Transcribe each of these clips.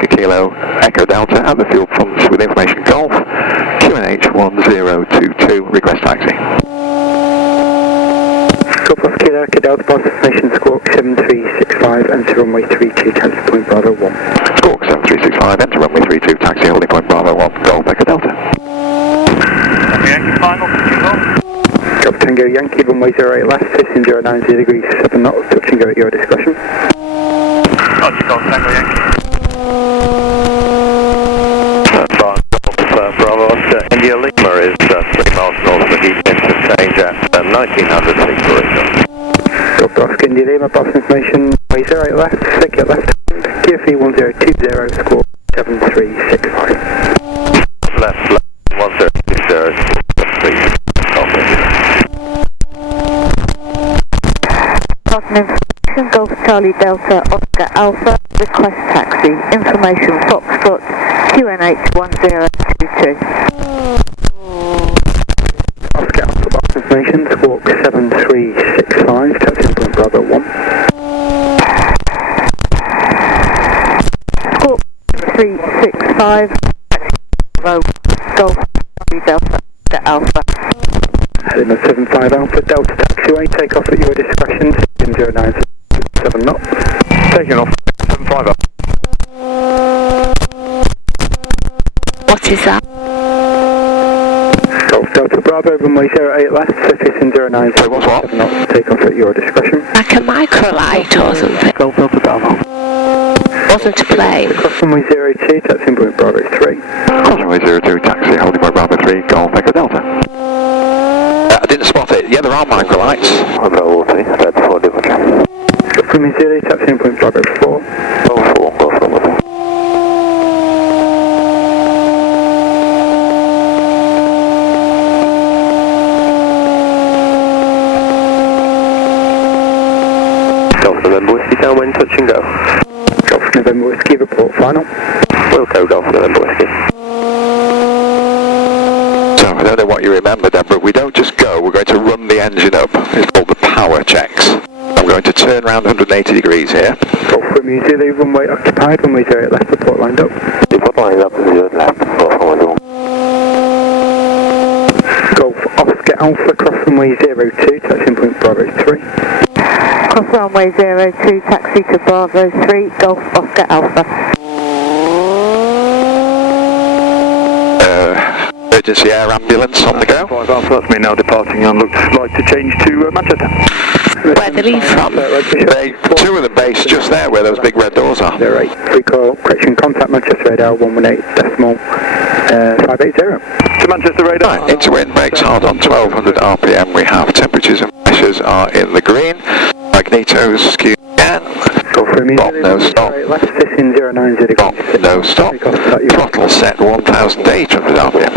Oscar Kilo Echo Delta at the fuel pumps with information Golf QNH 1022. Request taxi. Golf Oscar Kilo Echo Delta, bus information Squawk 7365, enter runway 32, taxi point Bravo 1. Squawk 7365, enter runway 32, taxi holding point Bravo 1, Golf Echo Delta. Yankee final, Golf Tango Yankee, runway 08 left, 1590 degrees, 7 knots, touch and go at your discretion. Roger, Golf Tango Yankee. Bravo Oscar, India Lima is 3 miles north of the Heat interchange at 1900 feet per hour. Golf Oscar India Lima, bus information, runway 08 left, stick at left hand, gear 1020, squawk 7365. Left, 1020, 3. Barton information, Golf Charlie Delta, Oscar Alpha, request taxi, information Foxtrot, QNH 1022. Oscar Alpha, bus information, squawk 7365, taxi point Bravo 1. Squawk 365, Golf Charlie Delta, Oscar Alpha. Heading at 75 Alpha, Delta taxiway, take off at your discretion, 0907 knots. Taking off, 75 up. What is that? Golf Delta Bravo, runway 08 left, surfacing 0907 what's what? knots, take off at your discretion. Like a microlight or something? Golf Delta Bravo. Wasn't a plane. Cross runway 02, taxi point Bravo 3. Cross runway 02, taxi holding point Bravo 3, Golf Echo Delta. I didn't spot it. Yeah, there are microlights. Bravo 3, red 4 departure. Cross runway 0, taxi point Bravo 4. Bravo 4, go from within. Golf November Whiskey downwind, touch and go. Golf November Whiskey, report final. Wilco, Golf November Whiskey. So I don't know what you remember, Deborah. We don't just go. We're going to run the engine up. It's called the power checks. I'm going to turn around 180 degrees here. Golf Romeo Zulu, runway occupied, runway 08 left, report lined up. Report lined up, 0 left, Golf November. Golf Oscar Alpha, cross runway 02, taxi point Bravo 3. Cross runway 02, taxi to Bravo 3, Golf Oscar Alpha. Emergency air ambulance on the go. 5 Alpha, that's me now departing and looks like to change to Manchester. Where they leave from? Two of them based just there where those big red doors are. 08, recall, correction, contact Manchester radar 118.580. To Manchester radar. Right, into wind, brakes hard on 1200 RPM. We have temperatures and pressures are in the green. Magnetos skew again. Golf Romeo Stop, Zulu, no stop. 08 left, 1590 Stop, degrees. no stop. Throttle set 1800 RPM.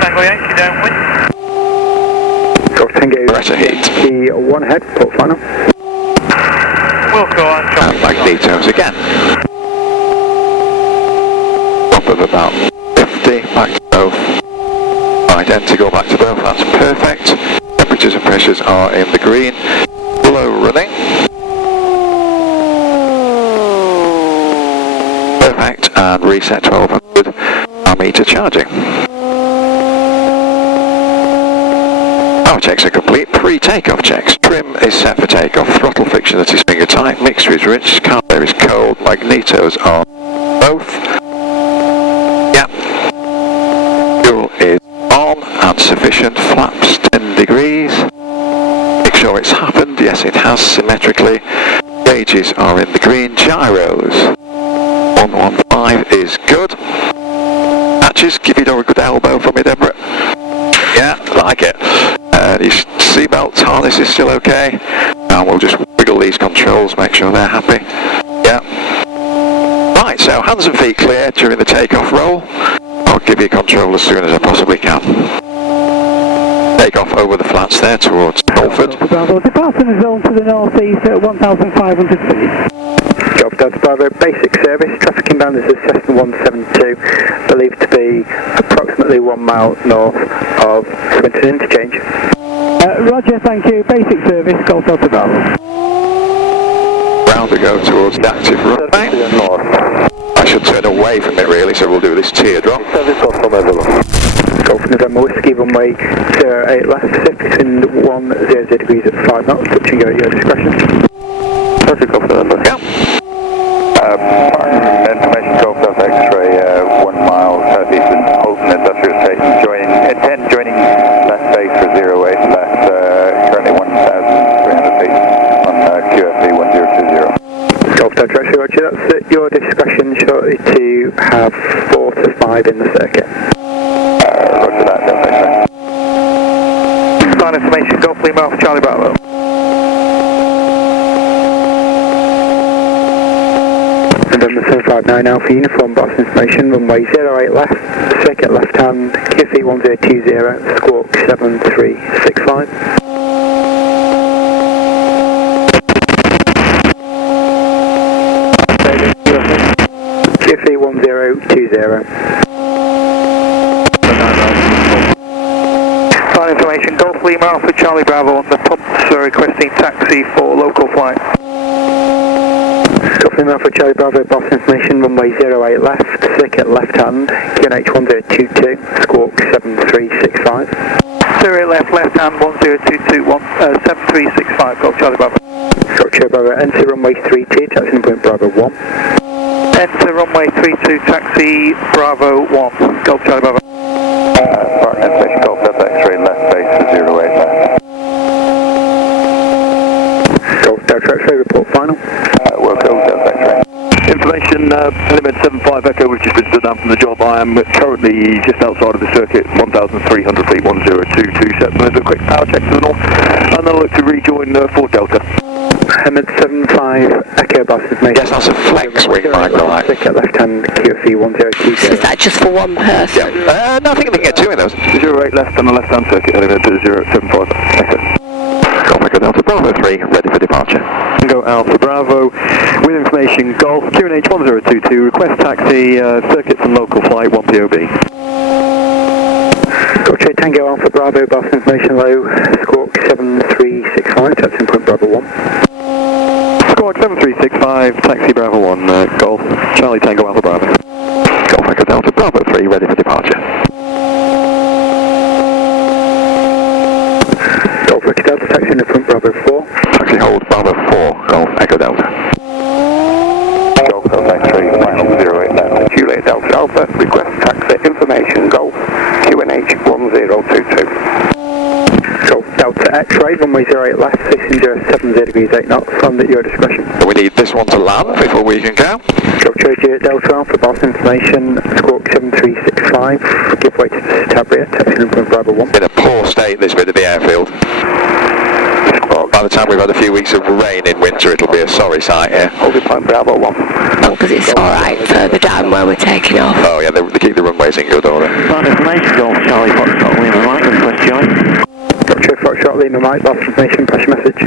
Tango Yankee downwind. Golf Tango Pressure heat. Yankee 1 head, report final. Wilco on And magnetos again. Top of about 50, back to both. Identical back to both, that's perfect. Temperatures and pressures are in the green. Low running. Perfect, and reset 1200. Our meter charging. Power checks are complete. Pre-takeoff checks. Trim is set for takeoff. Throttle friction that is finger tight. Mixture is rich. Car air is cold. Magnetos are both. Yep. Fuel is on and sufficient. Flaps 10 degrees. Make sure it's happened. Yes, it has symmetrically. Gauges are in the green. Gyros 115 is good. Matches. Give your door a good elbow for me, Deborah. Yeah, like it. Your seatbelt harness is still okay. And we'll just wiggle these controls, make sure they're happy. Yeah. Right, so hands and feet clear during the takeoff roll. I'll give you control as soon as I possibly can. Take off over the flats there towards Salford. Departing the zone to the northeast at 1,500 feet. Golf Delta Bravo, basic service, traffic inbound is Cessna 172, believed to be approximately 1 mile north of Swinton Interchange. Roger, thank you. Basic service, Golf Delta Bravo. Round the go towards the active runway. I should turn away from it really, so we'll do this teardrop. Golf November Whiskey, runway 08 left, set between 100 degrees at 5 knots, touch and go at your discretion. Perfect, Golf November. Yeah. Information Golf Delta X-ray, 1 mile southeastern Holton Industrial Station, joining left base for 08 left, currently 1,300 feet on QFE 1020. Golf Delta X-ray, Roger, that's at your discretion, shortly to have 4 to 5 in the circuit. Roger that, Delta X-ray. Fine information, Golf Lima Alpha Charlie Bravo. November 759 Alpha Uniform, box information, runway 08 left, circuit left hand, QFE 1020, squawk 7365. QFE 1020. Fine information, Golf Lima Alpha Charlie Bravo on the pumps are requesting taxi for local flight. Golf Lima Alpha Charlie Bravo, box information, runway 08 left, circuit left hand, QNH 1022, squawk 7365. 08 left hand 1022, 7365, Golf Charlie Bravo. Golf Charlie Bravo, enter runway 32, taxi point Bravo 1. Enter runway 32, taxi Bravo 1, Golf Charlie Bravo. Barton information Golf Delta X-ray left base for 08 left. Golf Delta X-ray, report final. Welcome Delta X-ray. Information, element 75 Echo, we've just been stood down from the job. I am currently just outside of the circuit, 1,300 feet, 1022, set. I'm going to do a quick power check to the north, and then look to rejoin Fort Delta. Element 75 Echo, box information. Yes, that's a flex wing microlight. Circuit left hand, QFE 1020. Is that just for one person? No, I think we can get two in those. 08 left on the left hand circuit, element 075 Echo. Golf Echo Delta Bravo 3, ready for departure. Tango Alpha Bravo, with information Golf, QNH 1022, request taxi, circuits and local flight 1 POB. Golf Tango Alpha Bravo, box information low, squawk 7365, taxi point Bravo 1. Squawk 7365, taxi Bravo 1, Golf, Charlie Tango Alpha Bravo. Golf Echo Delta Bravo 3, ready for departure. Golf Echo Delta, taxi in the front Bravo 4. Taxi hold Bravo 4, Golf Echo Delta. Golf Delta X-ray, final 08 left. Juliet Delta Alpha, request taxi, information Golf, QNH 1022. Golf Delta X-ray, runway 08 left, passenger 70 degrees 8 knots, land at your discretion. We need this one to land before we can go. Golf Juliet Delta Alpha, box information, squawk 7365, give way to Tabria, taxi in Bravo 1. In a poor state, this bit of the airfield. By the time we've had a few weeks of rain in winter, it'll be a sorry sight here. Holding point Bravo 1. Oh, because it's alright further down where we're taking off. Oh yeah, they keep the runways in good order. Fine information Golf, Charlie Foxtrot Lima Mike, request join. Golf Foxtrot Lima Mike, box information, press message.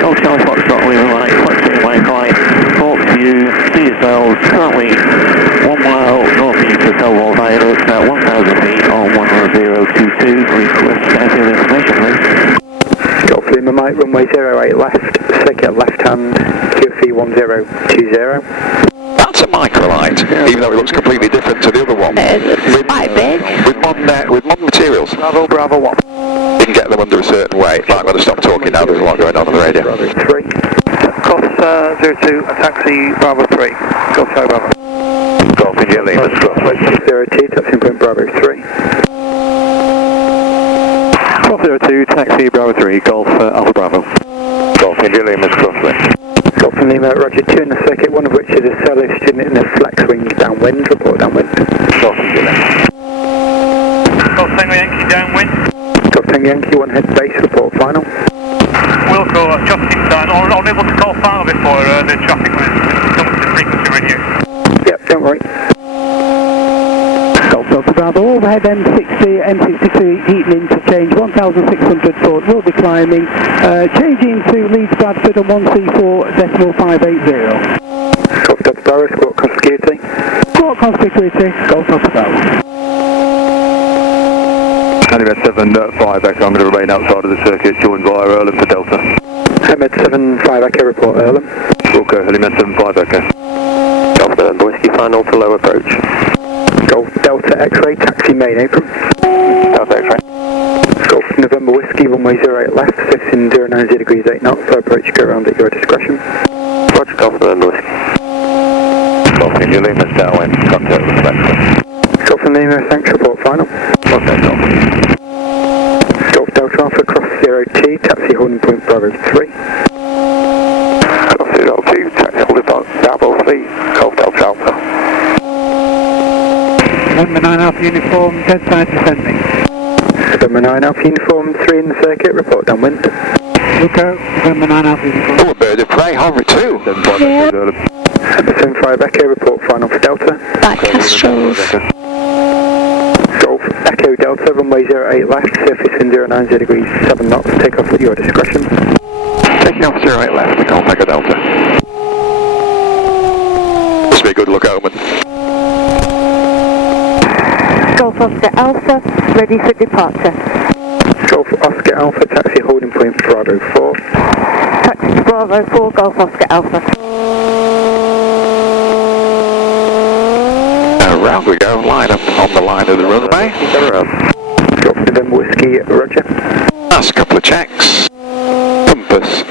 Golf Charlie Foxtrot Lima Mike, requesting waypoint, report to you, see yourselves, currently 1 mile northeast of Selwall Viaduct at 1,000 feet on 1022, request airfield information please. Golf Lima Mike, runway 08 left, circuit left hand, QFE 1020. That's a microlight, even though it looks completely different to the other one. It's quite big. With modern materials. Bravo, Bravo 1. You can get them under a certain weight. Right, I'm going to stop talking now, there's a lot going on the radio. Bravo 3. Cost 02, a taxi Bravo 3. Golf Charlie Bravo. Golf India Lima, crossway. 02, taxi point Bravo 3. Golf 02, taxi Bravo 3, Golf Alpha Bravo. Golf India Lima, crossway. Golf and Lima, Roger, 2 in the circuit, one of which is a solo student in a flex wing downwind, report downwind. Golf India Lima. Golf Tango Yankee downwind. Golf Tango Yankee, 1 head base, report final. Wilco, traffic inside. I'm able to call final before the traffic comes to frequency review. Yep, don't worry. Golf Delta Bravo, overhead M60, M62 heating interchange, 1,600 foot, will be climbing, changing to Leeds Bradford on 1C4.580. Golf Delta Bravo, squawk conspicuity. Squawk conspicuity, Golf Delta Bravo. Helimed 7-5 Echo, I'm going to remain outside of the circuit, joined via Earlham for Delta. Helimed 7-5 Echo, report Earlham. Wilco, Helimed 7-5 Echo. Golf November Whiskey final to low approach. Golf Delta X-ray, taxi main apron. Delta X-ray. Golf November Whiskey, runway 08 left, 15 090 degrees 8 knots, low approach, go around at your discretion. Roger, Golf November Whiskey. Golf India Lima, downwind, contact with Spectre. Golf and Lima, thanks, report final. Okay, Golf. Golf Delta Alpha, cross 0T, taxi holding point Bravo 3. Golf 02, taxi holding point Bravo 3, Golf Delta Alpha. November 9 Alpha uniform, dead side descending. November 9 Alpha uniform, 3 in the circuit, report downwind. Wilco, November 9 Alpha uniform. Oh, a bird of prey, hover 2. 75 Echo, report final for Delta. Back Castros. Golf Echo Delta, runway 08 left, surface wind 090 degrees 7 knots, take off at your discretion. Taking off 08 left, Golf Echo Delta. Must be a good look omen. Golf Oscar Alpha, ready for departure. Golf Oscar Alpha, taxi holding point Bravo 4. Taxi to Bravo 4, Golf Oscar Alpha. Round we go, line up on the line of the runway. Golf November Whiskey, roger. Last couple of checks. Compass,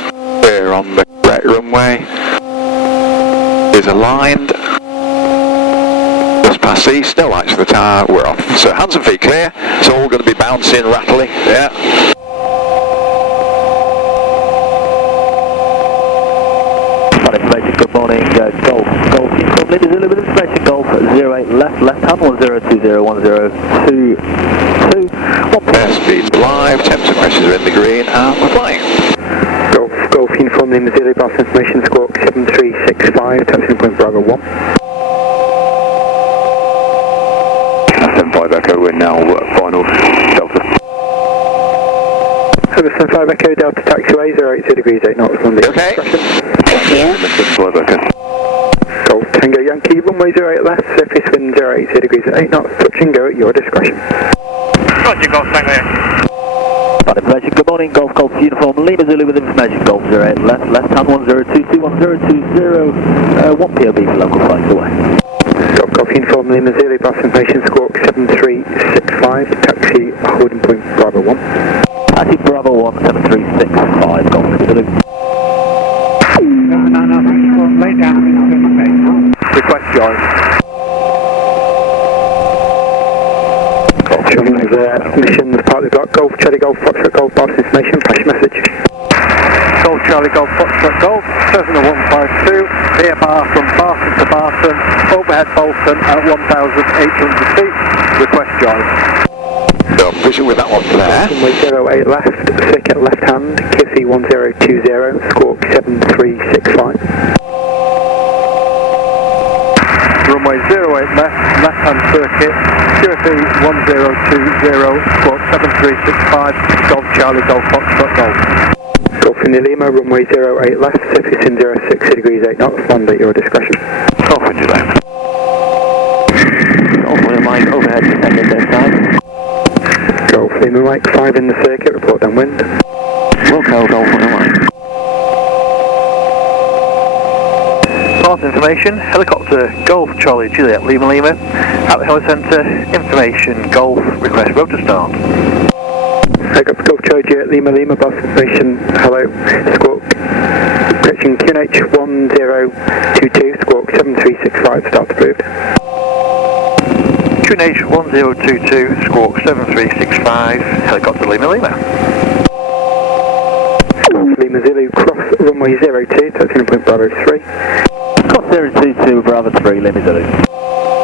we're on the correct runway. Is aligned. Just past east, no lights for the tower, we're off. So hands and feet clear, it's all going to be bouncing, rattling, yeah. Good morning, Golf Uniform Leaders, a little bit of information, Golf 08 left hand, 10201022. Airspeed live, temps and pressures are in the green, and we're flying. Golf Uniform Lima Zulu, Bus information, squawk 7365, taxi point Bravo 1. 75 Echo, we're now final Delta. Over 75 Echo, Delta taxiway, 080 degrees 8 knots, Monday. Okay. Thank you. 75 Echo. Golf Tango Yankee, runway 08 left, surface wind 080 degrees 8 knots, touch and go at your discretion. Roger, Golf Tango Yankee. Information, good morning, Golf Uniform Lima Zulu with information, Golf 08 left hand, 10221020, 1 POB for local flights away. Golf Uniform Lima Zulu, bus information, squawk 7365, taxi holding point Bravo 1. Taxi Bravo 1, 7365, Golf Zulu. Lay down. Request join. Golf missions partly blocked. Golf Charlie Golf Foxtrot Golf bus information, pass your message. Golf Charlie Golf Foxtrot Golf, Cessna 152, AMR from Barton to Barton, overhead Bolton at 1,800 feet, request join. So vision with that one there. Runway 08 left, circuit left hand, QC 1020, squawk 7365. Runway 08 left hand circuit, QFE 1020, squawk 7365, Golf Charlie Golf Foxtrot Golf. Golf India Lima, runway 08 left, surface in 060 degrees 8 knots, land at your discretion. Golf India Lima. Golf Mike overhead descending this side. Golf Lima Mike 5 in the circuit, report downwind. Wilco Golf Mike. Path information, helicopter Golf Charlie Juliet Lima Lima at the helicentre, information Golf, request rotor start. Golf Charlie Juliet Lima Lima, bus information, hello, squawk, pitching QNH 1022, squawk 7365, start approved. QNH 1022, squawk 7365, helicopter Lima Lima. Golf Lima Zulu, cross runway 02, touching point Bravo 3. Cross 022, Bravo 3, Lima Zulu.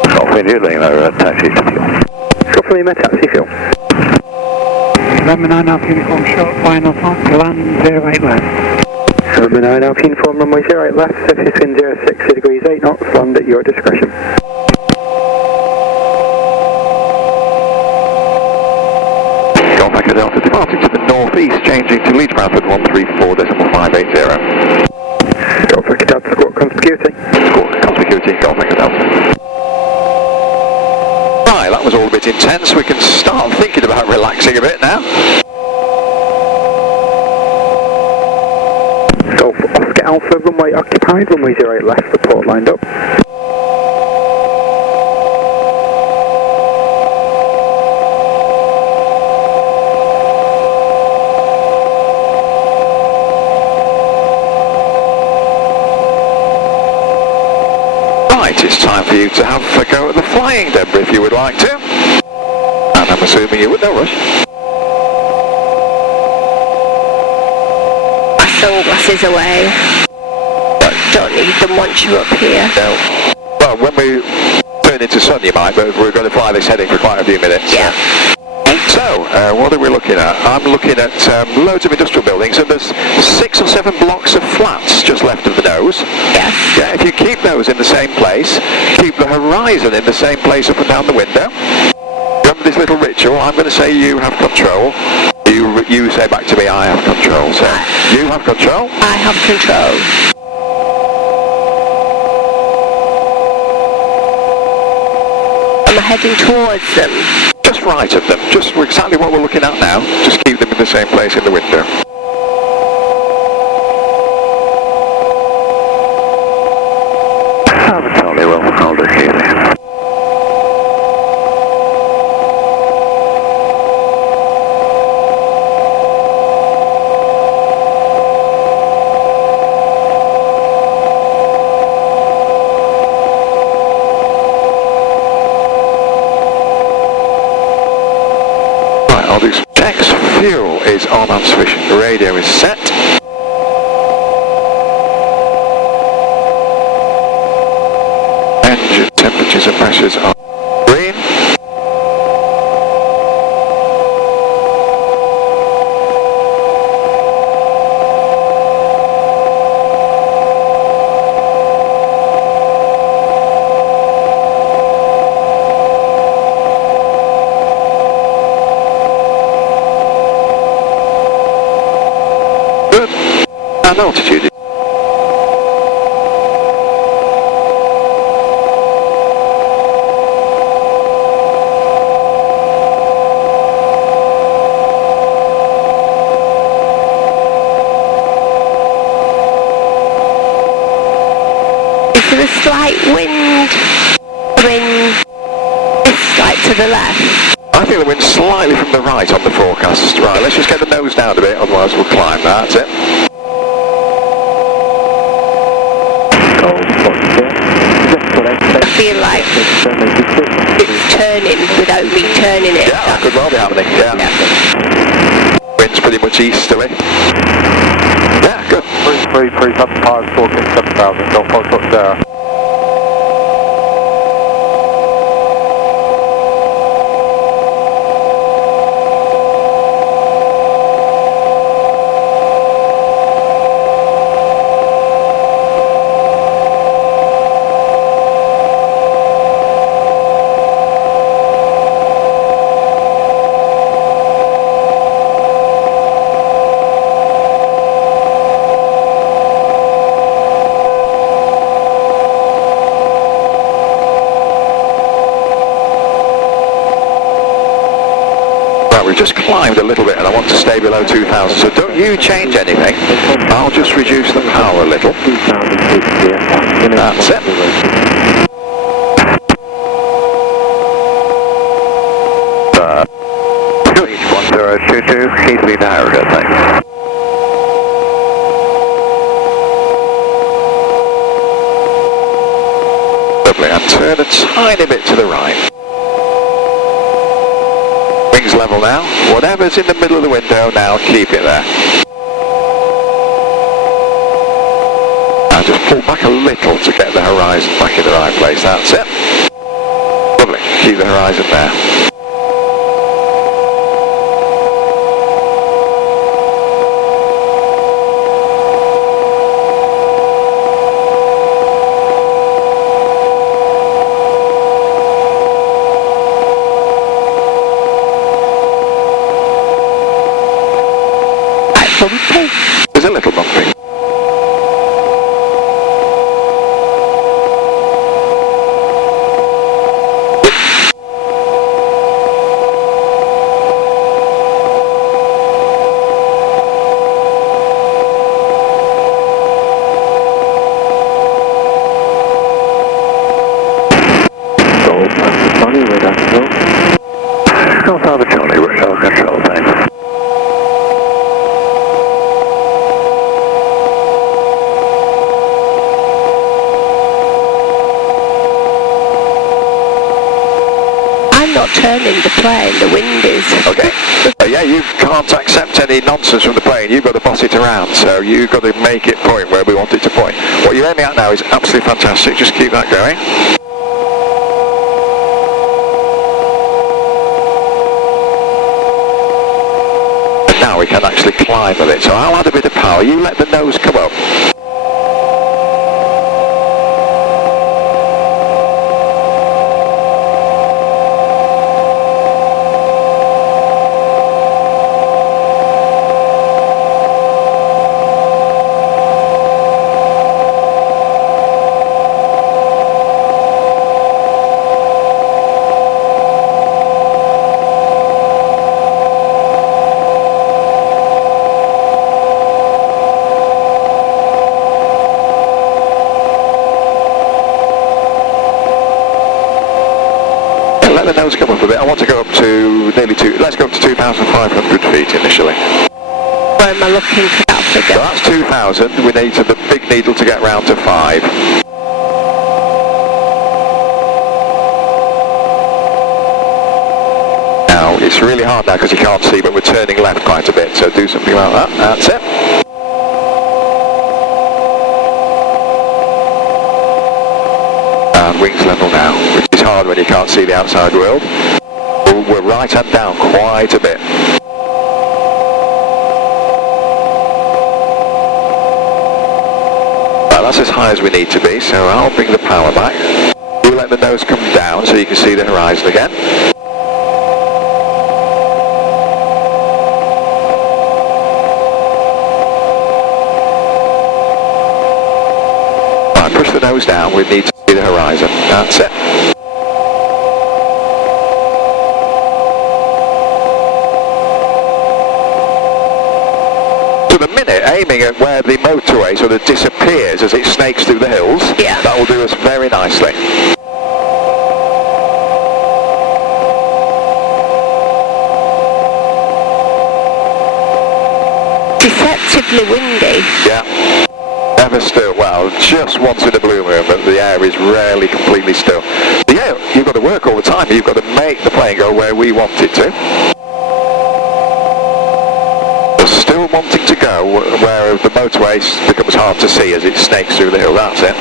Golf India Lima, taxi to fuel. Golf Lima, taxi fuel. November 9 Alpha uniform short, final time, land 08 left. November 9 Alpha uniform, runway 08 left, surface wind 060 degrees 8 knots, land at your discretion. Golf Echo Delta departing to the northeast, changing to Leeds Bradford 134.580. Golf Echo Delta, squawk conspicuity. Squawk conspicuity, Golf Echo Delta. Right, that was all a bit intense. We can start thinking about relaxing a bit now. Golf Oscar Alpha, runway occupied, runway 08 left, report lined up. Right, it's time for you to have a go at the flying, Deborah, if you would like to. And I'm assuming you would, no rush. My sunglasses away. Don't need them once you're up here. No. Well, when we turn into sun you might, but we're going to fly this heading for quite a few minutes. Yeah. So, what are we looking at? I'm looking at loads of industrial buildings, and there's 6 or 7 blocks of flats just left of the nose. Yes. Yeah, if you keep those in the same place, keep the horizon in the same place up and down the window. Remember this little ritual? I'm going to say you have control. You say back to me, I have control. So, you have control. I have control. Am I heading towards them? Just right of them. Just exactly what we're looking at now. Just keep them in the same place in the window. Totally well, I'll do here then. I'll do some checks. Fuel is on and sufficient. The radio is set. Engine temperatures and pressures are green. And altitude. Is there a slight wind coming this side to the left? I think the wind's slightly from the right on the forecast. Right, let's just get the nose down a bit, otherwise we'll climb. That's it. I feel like it's turning without me turning it. Yeah, that could well be happening, yeah. Wind's pretty much easterly. Yeah, good. 335, 467,000, Golf Foxtrot Sierra. We've just climbed a little bit and I want to stay below 2,000, so don't you change anything. I'll just reduce the power a little. That's it. H1022, easily narrowed, I think. Lovely, and turn a tiny bit to the right. Wings level now. Whatever's in the middle of the window now, keep it there. And just pull back a little to get the horizon back in the right place. That's it. Lovely. Keep the horizon there. Bumpy. There's a little bumpy. Charlie, radar control. North Harbour Charlie, radar control, thanks. I'm not turning the plane, the wind is. Okay. Yeah, you can't accept any nonsense from the plane. You've got to boss it around, so you've got to make it point where we want it to point. What you're aiming at now is absolutely fantastic. Just keep that going. And now we can actually climb a bit. So I'll add a bit of power. You let the nose come up. Let the nose come up a bit. I want to go up to nearly let's go up to 2,500 feet initially. Where am I looking for that figure? So that's 2,000. We need the big needle to get round to 5. Now, it's really hard now because you can't see, but we're turning left quite a bit, so do something like that. That's it. And wings level now, which is hard when you can't see the outside world. We're right hand down quite a bit. Well, that's as high as we need to be, so I'll bring the power back. You let the nose come down so you can see the horizon again. Right, push the nose down, we need to see the horizon. That's it. Aiming at where the motorway sort of disappears as it snakes through the hills. Yeah. That will do us very nicely. Deceptively windy. Yeah. Never still. Well, just once in a blue moon, but the air is rarely completely still. So yeah, you've got to work all the time. You've got to make the plane go where we want it to. Still wanting to go where the motorway becomes hard to see as it snakes through the hill. That's it.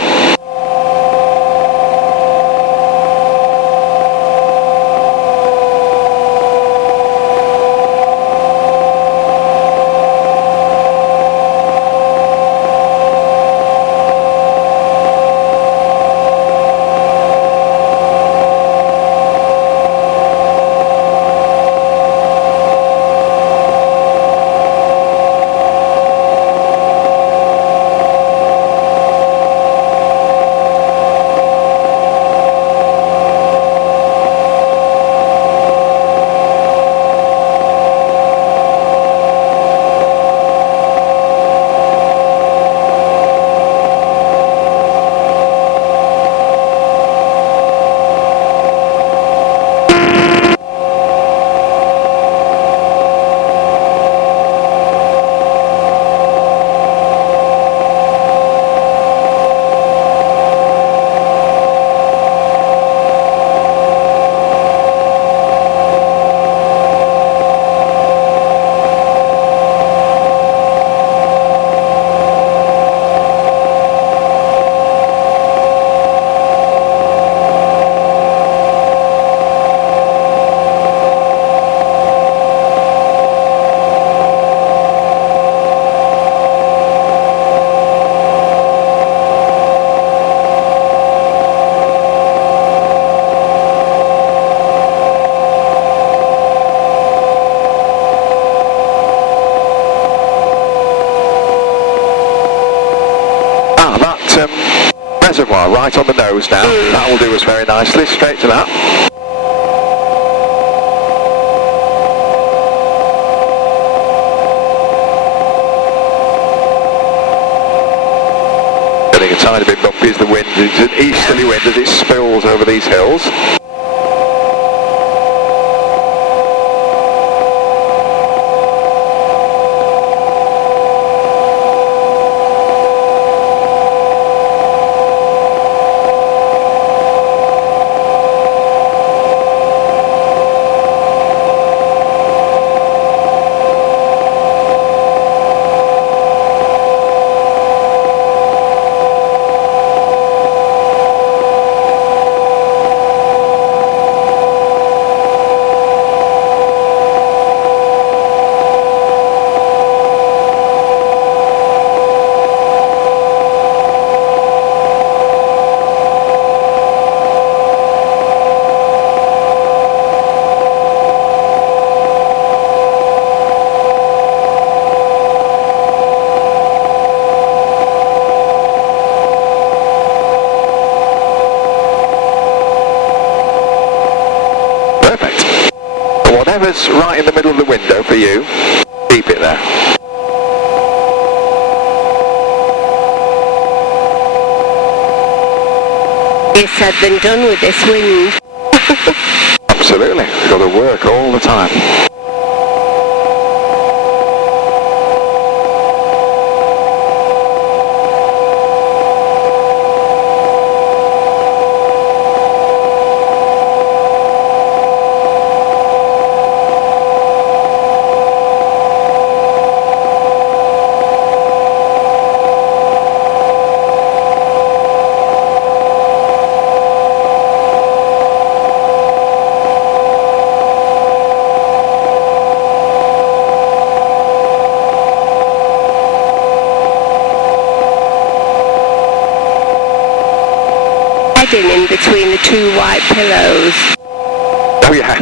Reservoir right on the nose now. That will do us very nicely. Straight to that. Getting a tiny bit bumpy as the wind. It's an easterly wind as it spills over these hills. whatever's right in the middle of the window for you, keep it there. Easier said than done with this wind. Absolutely, we've got to work all the time. In between the two white pillows. Oh yeah.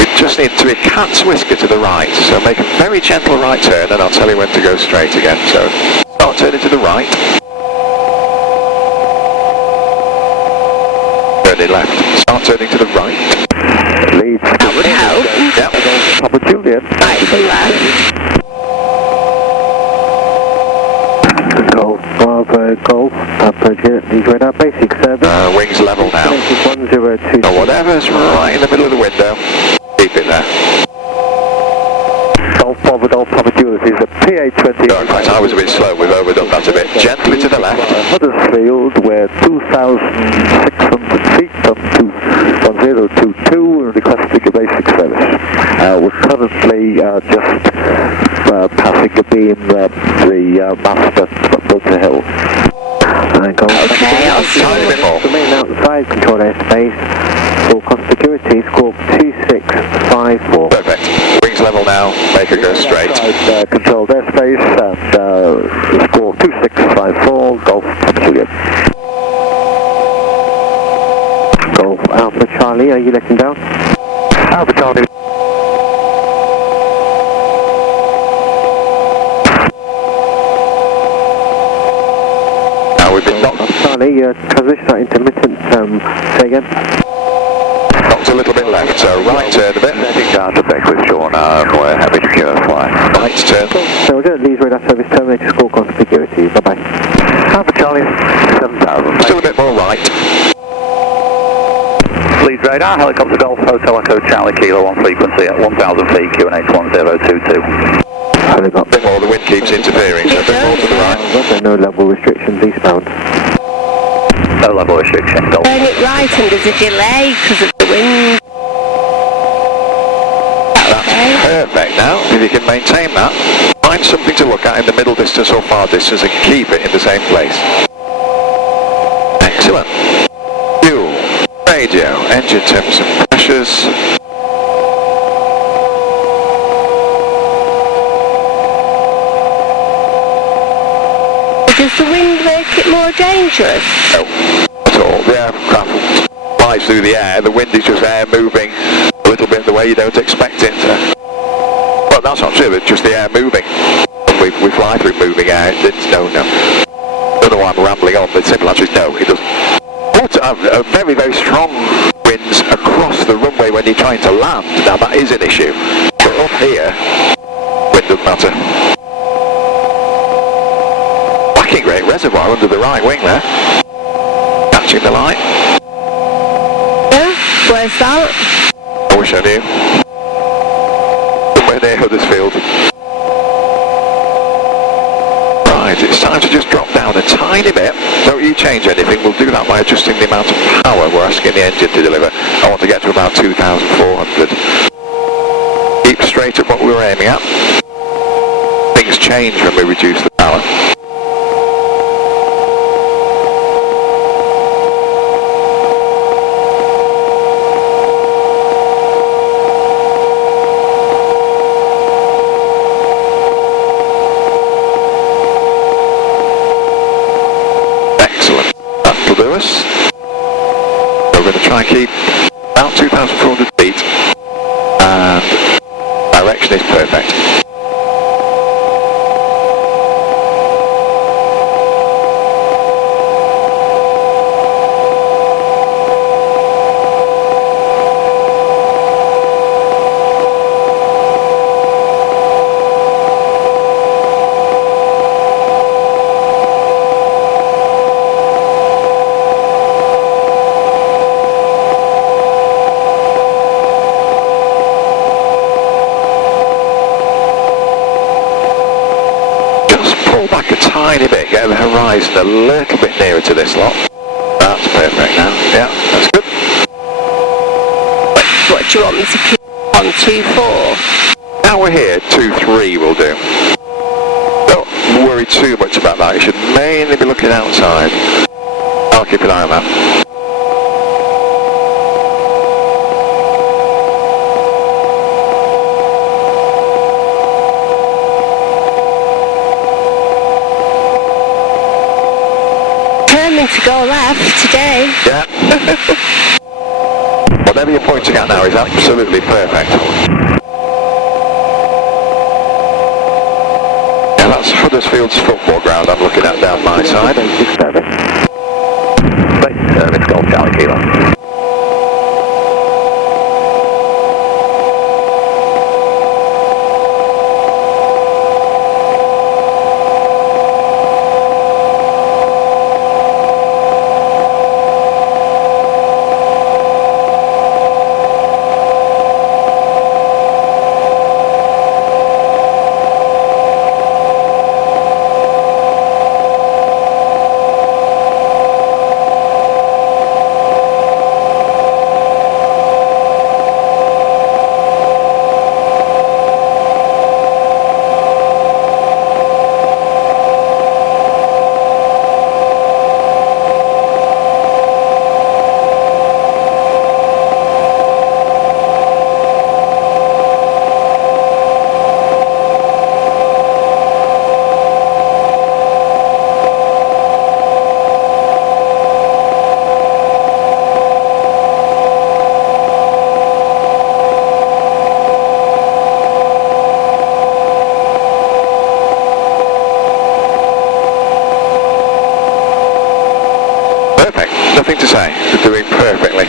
We just need to be a cat's whisker to the right, so make a very gentle right turn and I'll tell you when to go straight again. So start turning to the right. Turning left. Start turning to the right. Leeds. That would help. Yep. Papa Juliet. Right from left. Golf, Papa Juliet, Leeds radar basic service. Wings level now. 102. So whatever's right in the middle of the window, keep it there. Golf Papa Juliet is a PA-20. Oh, right, I was a bit slow, we've overdone that a bit. Gently to the left. Huddersfield, we're 2,600 feet up to 1022, requesting a basic service. We're currently just passing a beam, the master up the hill. Okay, I'll see Tiny bit more. Remain outside, control airspace. For security, squawk 2654. Perfect. Wings level now, make it go straight. Controlled airspace and squawk 2654, Golf Papa Juliet. Golf Alpha Charlie, are you letting down? Alpha Charlie. Now we've been knocked, Charlie, transition at intermittent, say again. knocked a little bit left, so right turn a bit. Heading down to Beckwith Shore now, and we're having secure flight. Right turn. So we're going to Leeds radar service terminated, squawk on security. Bye-bye. Alpha Charlie, 7,000. Still a bit more right. Leeds radar, helicopter Golf Hotel Echo Charlie Kilo on frequency at 1,000 feet, QNH 1022. A bit more, the wind keeps interfering, so a bit more to the right. There are no level restrictions eastbound. No level restriction, Golf. Turn it right and there's a delay because of the wind. That's perfect now. If you can maintain that, find something to look at in the middle distance or far distance and keep it in the same place. Excellent. Fuel, radio, engine temps and pressures. Does the wind make it more dangerous? No, at all. The aircraft flies through the air, the wind is just air moving a little bit the way you don't expect it. Well, that's not true, it's just the air moving. We fly through moving air, no. I don't know why I'm rambling on, but the simple answer is no, it doesn't. But very, very strong winds across the runway when you're trying to land, now that is an issue. But up here, wind doesn't matter. Great reservoir under the right wing there. Catching the light. Yeah, where's that? I wish I knew. Somewhere near Huddersfield. Right, it's time to just drop down a tiny bit. Don't you change anything, we'll do that by adjusting the amount of power we're asking the engine to deliver. I want to get to about 2,400. Keep straight at what we were aiming at. Things change when we reduce the power. We're going to try and keep about 2,400 feet and direction is perfect. tiny bit, get the horizon a little bit nearer to this lot. That's perfect now. Yeah, that's good. What do you want me to keep on 2-4? Now we're here, 2-3 will do. Don't worry too much about that. You should mainly be looking outside. I'll keep an eye on that. To go left today. Yeah. Whatever you're pointing at now is absolutely perfect. Yeah, that's Huddersfield's football ground I'm looking at down my side. Basic service, Golf Charlie Kilo. Nothing to say, you're doing perfectly.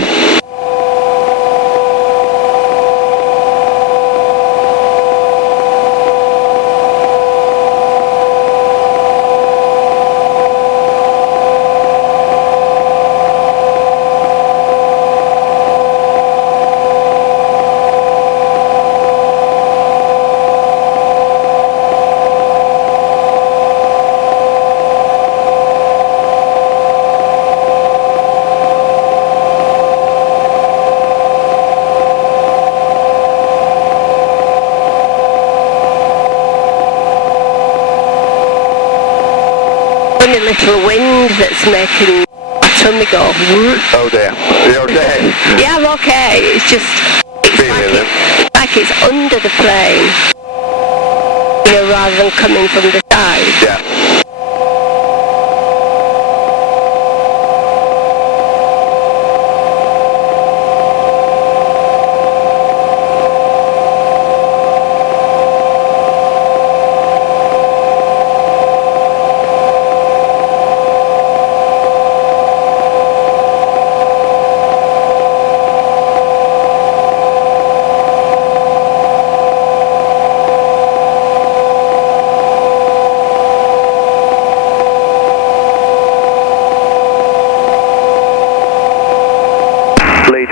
A little wind that's making my tummy go. Oh dear, are you okay? Yeah, I'm okay. It's just, like it's under the plane, you know, rather than coming from the side. Yeah.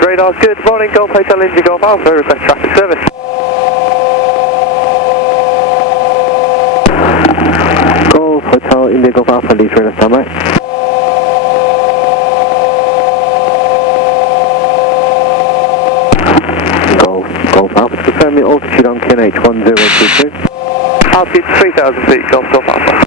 Radar's good. Morning, Golf Hotel India Golf Alpha, request traffic service. Golf Hotel India Golf Alpha, Leeds radar standby. Golf Alpha, to confirm your altitude on KNH 1022. Altitude 3,000 feet, Golf Alpha.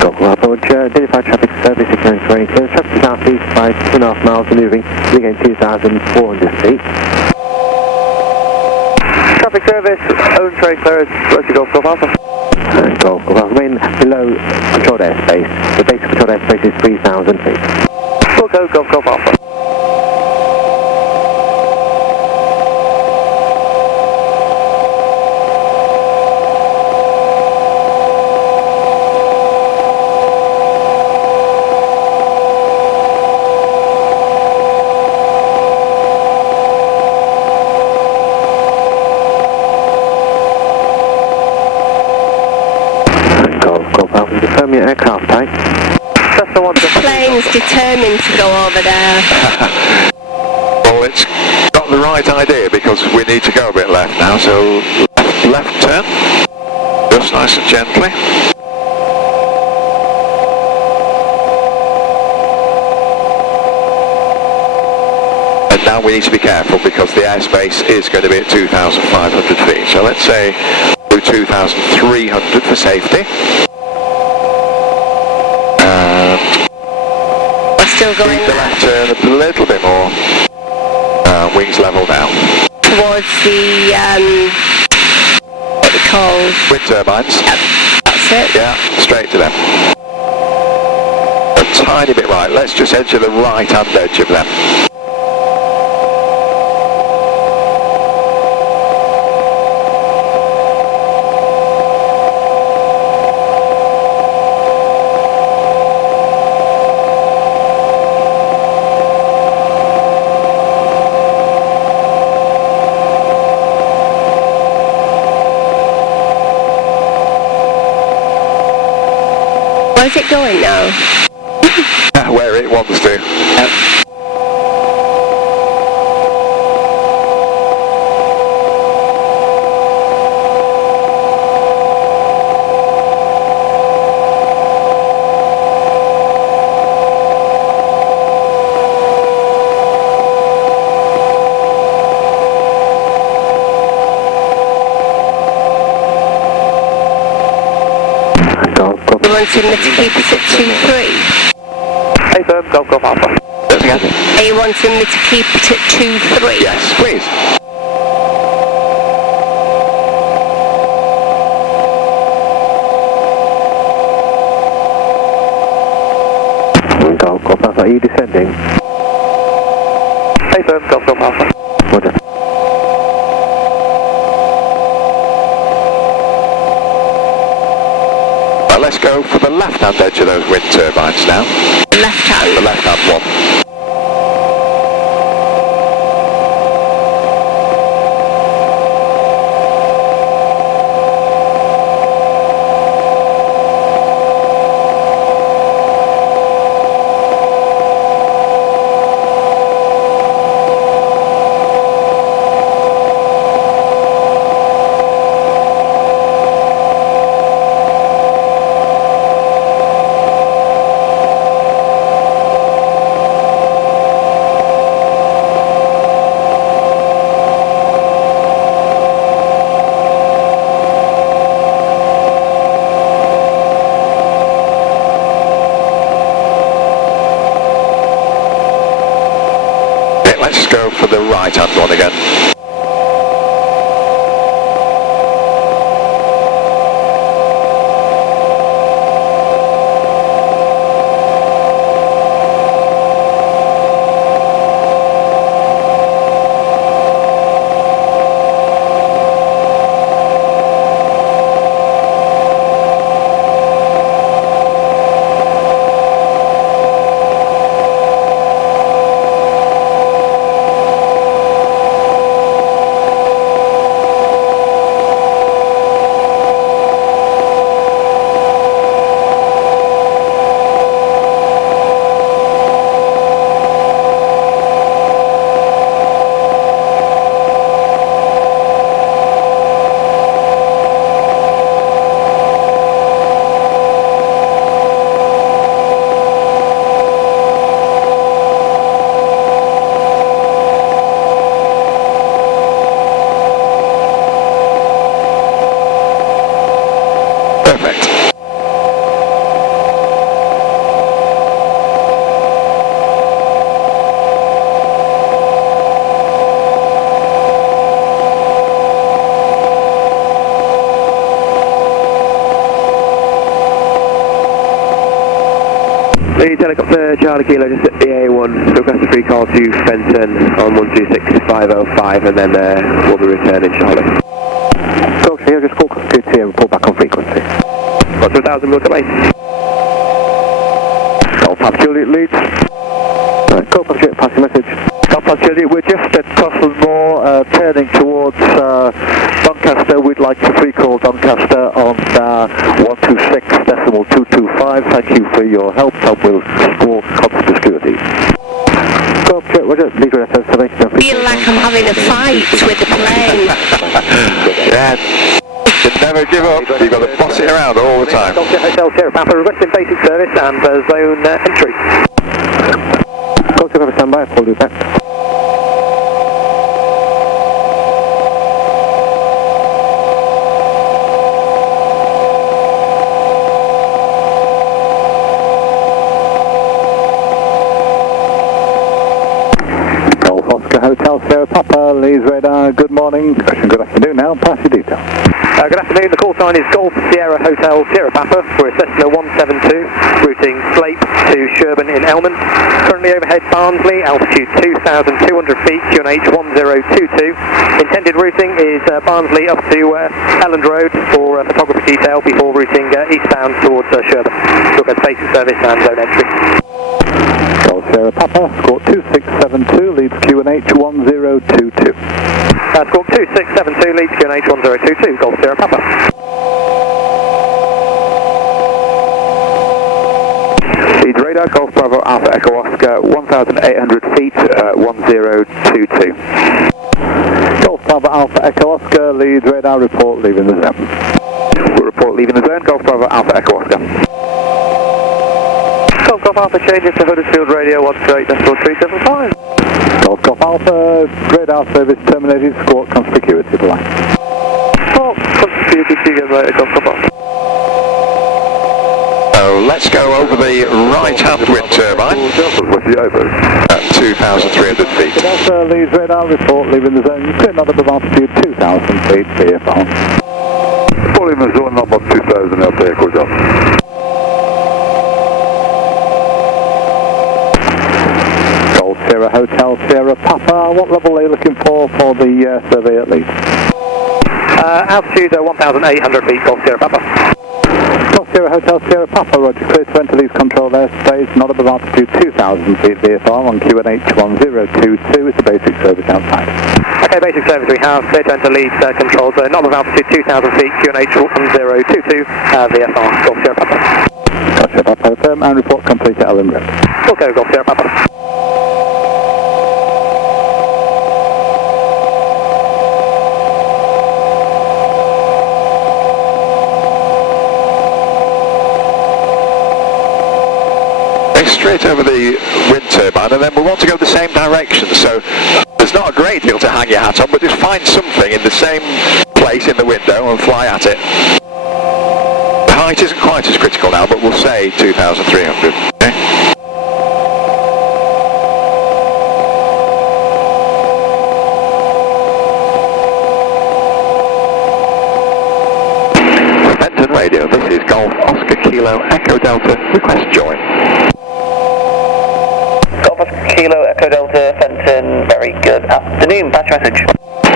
Golf Alpha, would identify traffic service ignorance range clear. Traffic southeast by 2.5 miles and moving, regain 2,400 feet. Traffic service, own train clearance, Roger Golf Alpha. Golf Alpha, remain below controlled airspace. The basic controlled airspace is 3,000 feet. Full code, Golf Alpha. Confirm your aircraft type. The plane's determined to go over there. Well, it's got the right idea because we need to go a bit left now, so left turn, just nice and gently. now we need to be careful because the airspace is going to be at 2,500 feet. So let's say do 2,300 for safety. We're still going the left turn a little bit more. Wings level down. Towards the, what they call? Wind turbines. Yep, that's it. Yeah, straight to them. A tiny bit right. Let's just head to the right hand edge of them. Where's it going now? Where it wants to. You want him to keep it at 2-3? Hey firm, Golf Alpha. Are you wanting me to keep it at 2-3? Yes, please. Golf Alpha, are you descending? Hey firm, Golf Alpha. Roger. Let's go for the left hand edge of those wind turbines now. Left hand? The left hand one. Let's go for the right hand one again. Leeds helicopter Charlie Kilo just at the A1, so request a free call to Fenton on 126505 and then we'll be returning shortly. Golf here, just call compute here and pull back on frequency. Got 2,000 look at base. Golf Pub Juliet Leeds. Right, Golf Pub Juliet, pass your message. Golf Pub Juliet, we're just at Crosslandmore, turning towards Doncaster. We'd like to free call Doncaster on 126.225. Thank you for your help and we'll score constant security. Golf Juliet, Roger, legal reference to I feel like I'm having a fight with the plane. Yeah. You never give up. You've got to boss it around all the time. Golf Jet Hotel Sierra Papa requesting basic service and zone entry. Golf Jet, have a standby, I'll call you back. Hotel Sierra Papa, Leeds Radar, good morning, good afternoon now, pass your details. Good afternoon, the call sign is Golf Sierra Hotel Sierra Papa. We're at Cessna 172, routing Slape to Sherburn in Elmont. Currently overhead Barnsley, altitude 2,200 feet, QNH 1022. Intended routing is Barnsley up to Elland Road for photography detail before routing eastbound towards Sherburn. Look at basic service and zone entry. Golf Sierra Papa, score 2672, leads QNH 1022. Score 2672, leads QNH 1022, Golf Sierra Papa. Leeds Radar, Golf Bravo Alpha Echo Oscar, 1,800 feet, 1022. Golf Bravo Alpha Echo Oscar, Leeds Radar, report leaving the zone. We'll report leaving the zone, Golf Bravo Alpha Echo Oscar. Golf Alpha changes to Huddersfield Radio 128.375. Golf Alpha, radar service terminated, squawk conspicuity line. Squawk conspicuity, see you again later, Golf Alpha. So let's go over the right-hand wind turbine at 2,300 feet. Delta, Leeds Radar, report leaving the zone, clear not above altitude 2,000 feet, VFR. Falling the zone number 2,000 out there, Echo Delta. Sierra Hotel Sierra Papa, what level are you looking for the survey at Leeds? Altitude 1,800 feet, Golf Sierra Papa. Golf Sierra Hotel Sierra Papa, roger, clear to enter Leeds control airspace, not above altitude 2,000 feet VFR on QNH 1022, it's a basic service outside. Okay, basic service we have, clear to enter Leeds control zone, not above altitude 2,000 feet, QNH 1022, VFR, Golf Sierra Papa. Golf Sierra Papa, firm and report complete at Elland Road. Okay, Golf Sierra Papa. Straight over the wind turbine, and then we want to go the same direction, so there's not a great deal to hang your hat on, but just find something in the same place in the window and fly at it. The height isn't quite as critical now, but we'll say 2,300. Okay? Benton Radio, this is Golf Oscar Kilo Echo Delta, request join. Kilo Echo Delta, Fenton, very good afternoon, patch message.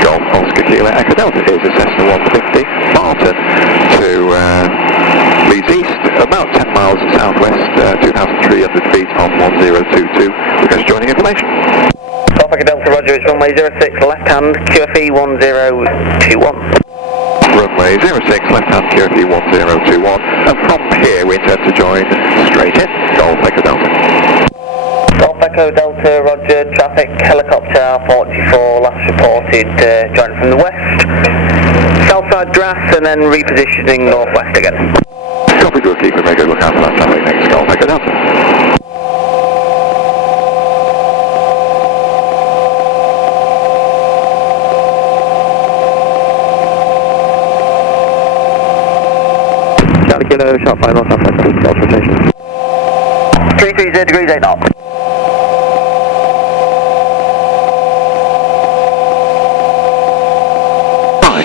Golf Oscar Kilo Echo Delta is a Cessna 150, Barton to Leeds East, about 10 miles southwest, 2,300 feet on 1022. Request joining information. Golf Echo Delta, roger, it's runway 06, left hand, QFE 1021. Runway 06, left hand QFE 1021, and from here we intend to join straight in, Golf Echo Delta. Golf Echo Delta, roger, traffic, helicopter 44, last reported, joining from the west, south side grass, and then repositioning northwest again. Copy, we'll keep a very good look out for that traffic next, Golf Echo Delta. Charlie Kilo, sharp final, southwest, Delta rotation. 330 degrees 8 knots.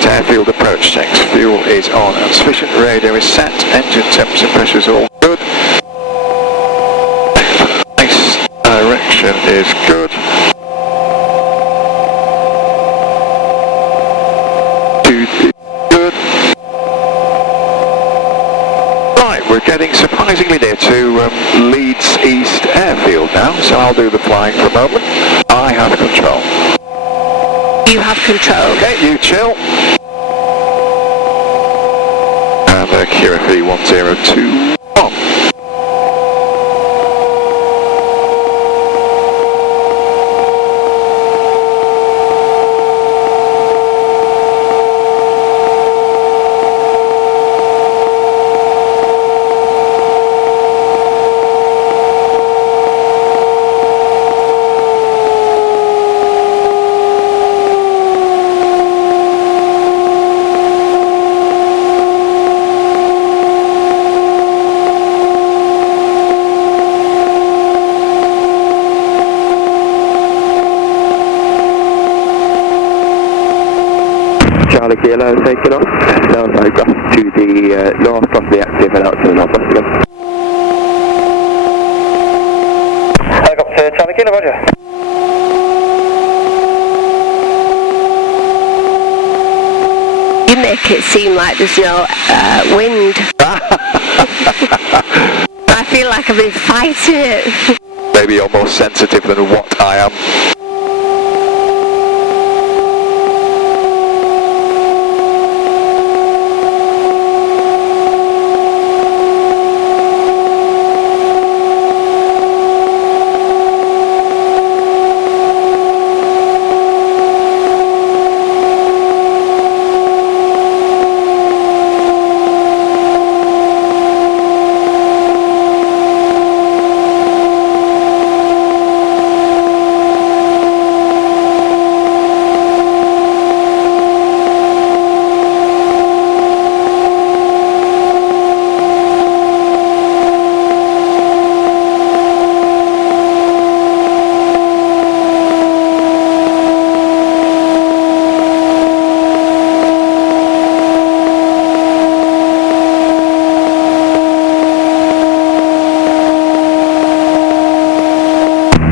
Airfield approach checks. Fuel is on and sufficient radio is set. Engine temperature and pressure is all good. Nice direction is good. Good. Right, we're getting surprisingly near to Leeds East Airfield now, so I'll do the flying for a moment. I have control. You have control. Okay, you chill. And QFE 1021. Charlie Kilo, taking off. Now digress to the north, possibly active and out to the northwest again. Helicopter Charlie Kilo, roger. You make it seem like there's no wind. I feel like I've been fighting it. Maybe you're more sensitive than what I am.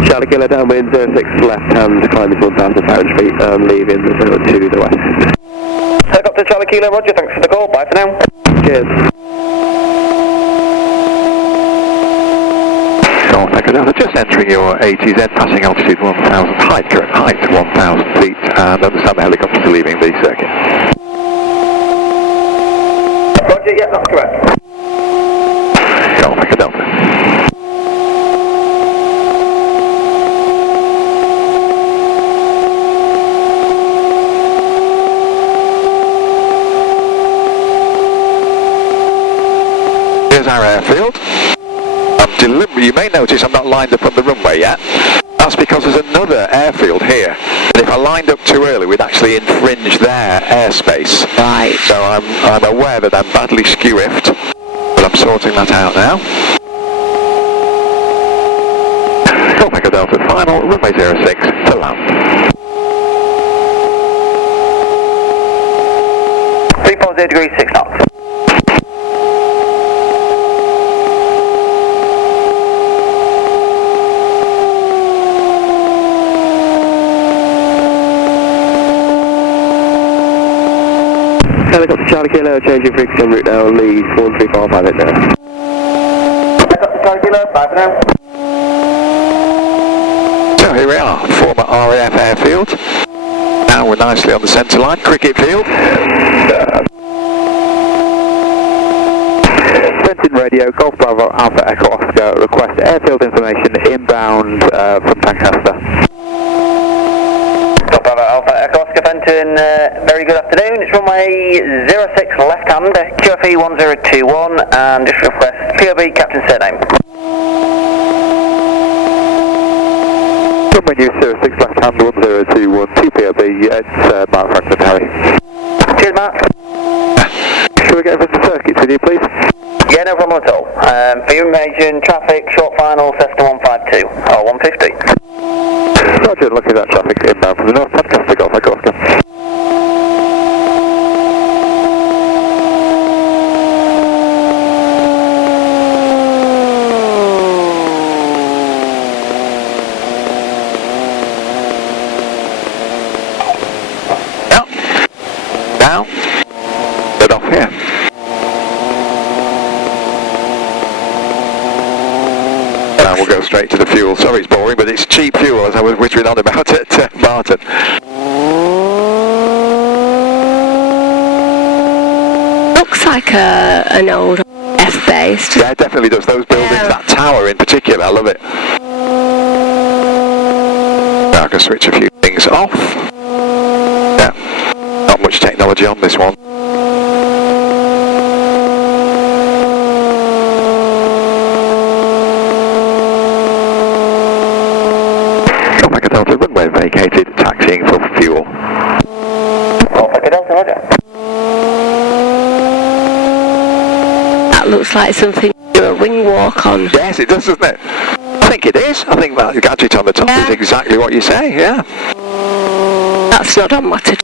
Charlie Kilo downwind 06 left hand, climbing 1,500 feet and leaving the 02 to the west. Helicopter Charlie Kilo, roger, thanks for the call, bye for now. Cheers. Just entering your ATZ, passing altitude 1,000, current height 1,000 feet, and understand the helicopters are leaving the circuit. Roger, yeah, that's correct. Golf Echo Delta. Here's our airfield. You may notice I'm not lined up on the runway yet. That's because there's another airfield here. And if I lined up too early, we'd actually infringe their airspace. Right. So I'm aware that I'm badly skew-iffed, but I'm sorting that out now. Golf Echo Delta, final, runway 06 to land. 340 degrees, 6 knots. Helicopter Charlie Kilo, changing frequency en route now, Leeds 1345 now. Helicopter Charlie Kilo, bye for now. So here we are, former RAF airfield. Now we're nicely on the centre line, cricket field. Benton Radio, Golf Bravo Alpha Echo Oscar, request airfield information inbound from Lancaster. Golf Bravo Alpha Echo Oscar, Benton, very good afternoon. It's runway 06 left hand, QFE 1021, and just request POB Captain surname. Runway News 06 left hand 1021, POB, it's Mark Franklin Harry. Cheers, Mark. Can we get over the circuits with you, please? Yeah, no problem at all. For your information, traffic, short final, Cessna 152, or 150. Roger, looking at that traffic inbound from the north, Lancaster, Golf Echo Oscar. Now, get off here. Now we'll go straight to the fuel. Sorry it's boring, but it's cheap fuel, as I was whittering on about at Barton. Looks like an old F-base. Yeah, it definitely does. Those buildings, that tower in particular, I love it. Now I can switch a few things off. Yeah, not much technology on this one. Golf Echo Delta, runway vacated, taxiing for fuel. Golf Echo Delta, roger. That looks like something you do a wing walk on. Yes, it does, doesn't it? I think it is. I think that gadget on the top is exactly what you say, yeah. That's not on matter.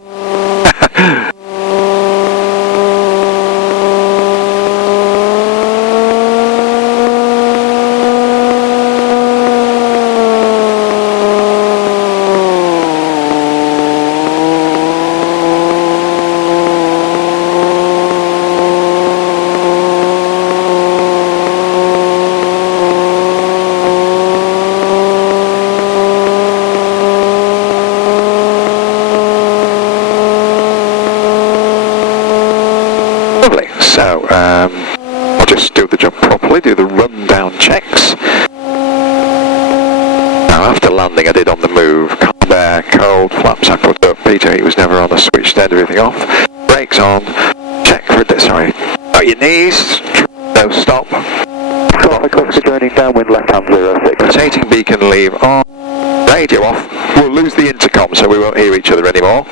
I'll just do the job properly, do the rundown checks. Now after landing I did on the move, cold air, cold, flaps I put up, Peter he was never on, I switched everything off, brakes on, check for it, sorry, out your knees, no stop. Cluster joining downwind left hand 06. Rotating beacon leave on, radio off, we'll lose the intercom so we won't hear each other anymore.